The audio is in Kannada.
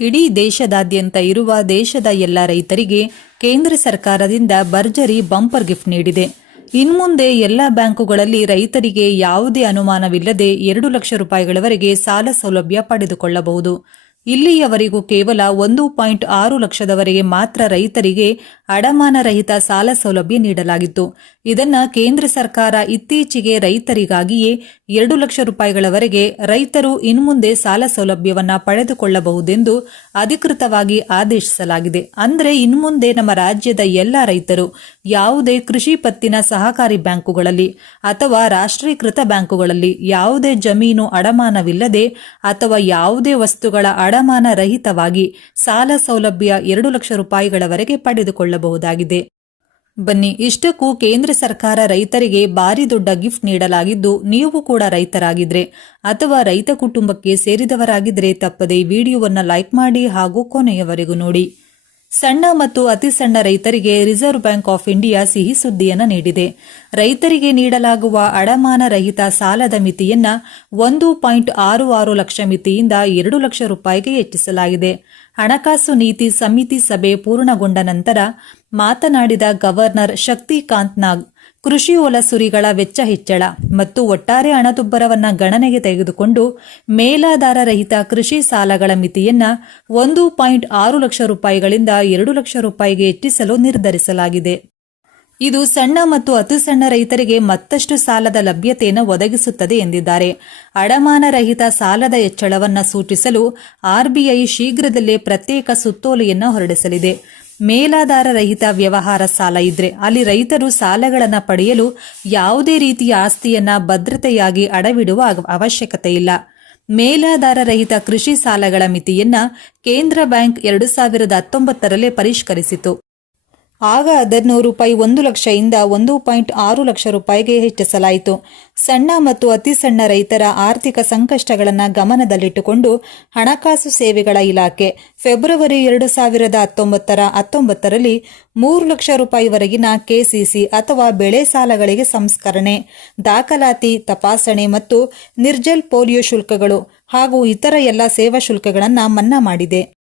ಇಡೀ ದೇಶದಾದ್ಯಂತ ಇರುವ ದೇಶದ ಎಲ್ಲ ರೈತರಿಗೆ ಕೇಂದ್ರ ಸರ್ಕಾರದಿಂದ ಭರ್ಜರಿ ಬಂಪರ್ ಗಿಫ್ಟ್ ನೀಡಿದೆ. ಇನ್ಮುಂದೆ ಎಲ್ಲ ಬ್ಯಾಂಕುಗಳಲ್ಲಿ ರೈತರಿಗೆ ಯಾವುದೇ ಅನುಮಾನವಿಲ್ಲದೆ ಎರಡು ಲಕ್ಷ ರೂಪಾಯಿಗಳವರೆಗೆ ಸಾಲ ಸೌಲಭ್ಯ ಪಡೆದುಕೊಳ್ಳಬಹುದು. ಇಲ್ಲಿಯವರೆಗೂ ಕೇವಲ ಒಂದು ಪಾಯಿಂಟ್ ಆರು ಲಕ್ಷದವರೆಗೆ ಮಾತ್ರ ರೈತರಿಗೆ ಅಡಮಾನ ರಹಿತ ಸಾಲ ಸೌಲಭ್ಯ ನೀಡಲಾಗಿತ್ತು. ಇದನ್ನ ಕೇಂದ್ರ ಸರ್ಕಾರ ಇತ್ತೀಚೆಗೆ ರೈತರಿಗಾಗಿಯೇ ಎರಡು ಲಕ್ಷ ರೂಪಾಯಿಗಳವರೆಗೆ ರೈತರು ಇನ್ಮುಂದೆ ಸಾಲ ಸೌಲಭ್ಯವನ್ನ ಪಡೆದುಕೊಳ್ಳಬಹುದೆಂದು ಅಧಿಕೃತವಾಗಿ ಆದೇಶಿಸಲಾಗಿದೆ. ಅಂದರೆ ಇನ್ಮುಂದೆ ನಮ್ಮ ರಾಜ್ಯದ ಎಲ್ಲ ರೈತರು ಯಾವುದೇ ಕೃಷಿ ಪತ್ತಿನ ಸಹಕಾರಿ ಬ್ಯಾಂಕುಗಳಲ್ಲಿ ಅಥವಾ ರಾಷ್ಟ್ರೀಕೃತ ಬ್ಯಾಂಕುಗಳಲ್ಲಿ ಯಾವುದೇ ಜಮೀನು ಅಡಮಾನವಿಲ್ಲದೆ ಅಥವಾ ಯಾವುದೇ ವಸ್ತುಗಳ ಅಡಮಾನ ರಹಿತವಾಗಿ ಸಾಲ ಸೌಲಭ್ಯ ಎರಡು ಲಕ್ಷ ರೂಪಾಯಿಗಳವರೆಗೆ ಪಡೆದುಕೊಳ್ಳಬಹುದಾಗಿದೆ ಬನ್ನಿ, ಇಷ್ಟಕ್ಕೂ ಕೇಂದ್ರ ಸರ್ಕಾರ ರೈತರಿಗೆ ಭಾರಿ ದೊಡ್ಡ ಗಿಫ್ಟ್ ನೀಡಲಾಗಿದ್ದು, ನೀವು ಕೂಡ ರೈತರಾಗಿದ್ರೆ ಅಥವಾ ರೈತ ಕುಟುಂಬಕ್ಕೆ ಸೇರಿದವರಾಗಿದ್ರೆ ತಪ್ಪದೆ ವಿಡಿಯೋವನ್ನ ಲೈಕ್ ಮಾಡಿ ಹಾಗೂ ಕೊನೆಯವರೆಗೂ ನೋಡಿ. ಸಣ್ಣ ಮತ್ತು ಅತಿ ಸಣ್ಣ ರೈತರಿಗೆ ರಿಸರ್ವ್ ಬ್ಯಾಂಕ್ ಆಫ್ ಇಂಡಿಯಾ ಸಿಹಿ ಸುದ್ದಿಯನ್ನು ನೀಡಿದೆ. ರೈತರಿಗೆ ನೀಡಲಾಗುವ ಅಡಮಾನ ರಹಿತ ಸಾಲದ ಮಿತಿಯನ್ನ ಒಂದು ಪಾಯಿಂಟ್ ಆರು ಆರು ಲಕ್ಷ ಮಿತಿಯಿಂದ ಎರಡು ಲಕ್ಷ ರೂಪಾಯಿಗೆ ಹೆಚ್ಚಿಸಲಾಗಿದೆ. ಹಣಕಾಸು ನೀತಿ ಸಮಿತಿ ಸಭೆ ಪೂರ್ಣಗೊಂಡ ನಂತರ ಮಾತನಾಡಿದ ಗವರ್ನರ್ ಶಕ್ತಿಕಾಂತ್ ನಾಗ್ ಕೃಷಿ ಒಲಸುರಿಗಳ ವೆಚ್ಚ ಹೆಚ್ಚಳ ಮತ್ತು ಒಟ್ಟಾರೆ ಹಣದುಬ್ಬರವನ್ನು ಗಣನೆಗೆ ತೆಗೆದುಕೊಂಡು ಮೇಲಾಧಾರ ರಹಿತ ಕೃಷಿ ಸಾಲಗಳ ಮಿತಿಯನ್ನು ಒಂದು ಪಾಯಿಂಟ್ ಆರು ಲಕ್ಷ ರೂಪಾಯಿಗಳಿಂದ ಎರಡು ಲಕ್ಷ ರೂಪಾಯಿಗೆ ಹೆಚ್ಚಿಸಲು ನಿರ್ಧರಿಸಲಾಗಿದೆ. ಇದು ಸಣ್ಣ ಮತ್ತು ಅತಿಸಣ್ಣ ರೈತರಿಗೆ ಮತ್ತಷ್ಟು ಸಾಲದ ಲಭ್ಯತೆಯನ್ನು ಒದಗಿಸುತ್ತದೆ ಎಂದಿದ್ದಾರೆ. ಅಡಮಾನ ರಹಿತ ಸಾಲದ ಹೆಚ್ಚಳವನ್ನು ಸೂಚಿಸಲು ಆರ್ಬಿಐ ಶೀಘ್ರದಲ್ಲೇ ಪ್ರತ್ಯೇಕ ಸುತ್ತೋಲೆಯನ್ನು ಹೊರಡಿಸಲಿದೆ. ಮೇಲಾಧಾರ ರಹಿತ ವ್ಯವಹಾರ ಸಾಲ ಇದ್ರೆ ಅಲ್ಲಿ ರೈತರು ಸಾಲಗಳನ್ನು ಪಡೆಯಲು ಯಾವುದೇ ರೀತಿಯ ಆಸ್ತಿಯನ್ನ ಭದ್ರತೆಯಾಗಿ ಅಡವಿಡುವ ಅವಶ್ಯಕತೆ ಇಲ್ಲ. ಮೇಲಾಧಾರ ರಹಿತ ಕೃಷಿ ಸಾಲಗಳ ಮಿತಿಯನ್ನ ಕೇಂದ್ರ ಬ್ಯಾಂಕ್ ಎರಡು ಸಾವಿರದ ಹತ್ತೊಂಬತ್ತರಲ್ಲೇ ಪರಿಷ್ಕರಿಸಿತು. ಆಗ ಅದನ್ನು ರೂಪಾಯಿ ಒಂದು ಲಕ್ಷದಿಂದ ಒಂದು ಪಾಯಿಂಟ್ ಆರು ಲಕ್ಷ ರೂಪಾಯಿಗೆ ಹೆಚ್ಚಿಸಲಾಯಿತು. ಸಣ್ಣ ಮತ್ತು ಅತಿ ಸಣ್ಣ ರೈತರ ಆರ್ಥಿಕ ಸಂಕಷ್ಟಗಳನ್ನು ಗಮನದಲ್ಲಿಟ್ಟುಕೊಂಡು ಹಣಕಾಸು ಸೇವೆಗಳ ಇಲಾಖೆ ಫೆಬ್ರವರಿ ಎರಡು ಸಾವಿರದ ಹತ್ತೊಂಬತ್ತರ ಹತ್ತೊಂಬತ್ತರಲ್ಲಿ ಮೂರು ಲಕ್ಷ ರೂಪಾಯಿವರೆಗಿನ ಕೆಸಿಸಿ ಅಥವಾ ಬೆಳೆ ಸಾಲಗಳಿಗೆ ಸಂಸ್ಕರಣೆ, ದಾಖಲಾತಿ, ತಪಾಸಣೆ ಮತ್ತು ನಿರ್ಜಲ್ ಪೋಲಿಯೋ ಶುಲ್ಕಗಳು ಹಾಗೂ ಇತರ ಎಲ್ಲ ಸೇವಾ ಶುಲ್ಕಗಳನ್ನು ಮನ್ನಾ ಮಾಡಿದೆ.